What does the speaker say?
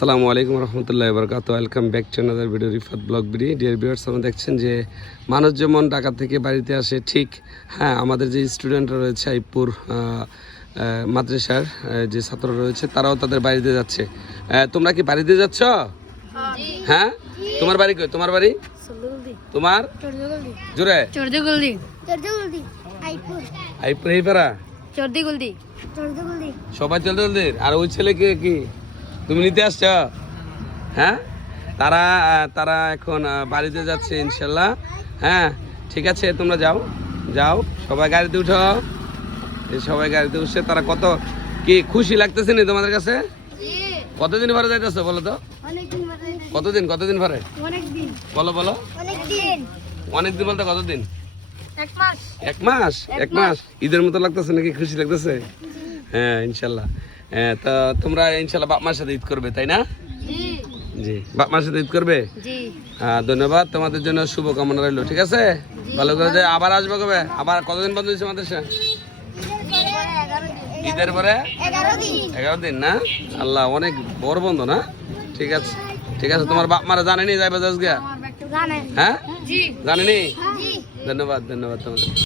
আসসালামু আলাইকুম রহমতুল্লাহি বারাকাতুহু। Welcome back to another video Rifat blog video. Dear viewers, আমরা দেখছেন যে মানুষ যেমন ঢাকা থেকে বাড়িতে আসে, ঠিক হ্যাঁ আমাদের যে স্টুডেন্টরা রয়েছে আইপুর মাদ্রাসার যে ছাত্ররা রয়েছে তারাও তাদের বাড়িতে যাচ্ছে। তোমরা কি বাড়িতে যাচ্ছ? হ্যাঁ, তোমার বাড়ি কই? তোমার বাড়ি? তোমার জোরে আইপুর এই পারা সবাই চলতে চলতে। আর ওই ছেলেকে কি তুমি নিতে আসছ? হ্যাঁ, তারা তারা এখন বাড়িতে যাচ্ছে ইনশাল্লাহ। হ্যাঁ ঠিক আছে, তোমরা যাও যাও, সবাই গাড়িতে উঠো। সবাই গাড়িতে উঠছে। তারা কত কি খুশি লাগতেছে না তোমাদের কাছে? কতদিন পরে যাইতেছো বলো তো? কতদিন পরে বলো বলো? অনেকদিন বলতে কতদিন? এক মাস। ঈদের মতো লাগতেছে নাকি? খুশি লাগতেছে? হ্যাঁ ইনশাল্লাহ। হ্যাঁ, তা তোমরা ইনশাল্লাহ বাপ মার সাথে ঈদ করবে, তাই না? জি, বাপ মার সাথে ঈদ করবে। হ্যাঁ ধন্যবাদ, তোমাদের জন্য শুভকামনা রইলো। ঠিক আছে, ভালো করে যে আবার আসবে কবে? আবার কতদিন বন্ধ হয়েছে আমাদের? ঈদের পরে 11 দিন না? আল্লাহ, অনেক বড় বন্ধ না? ঠিক আছে ঠিক আছে। তোমার বাপ মারা জানেনি যাইবে আজকে? হ্যাঁ জানেনি? ধন্যবাদ তোমাদের।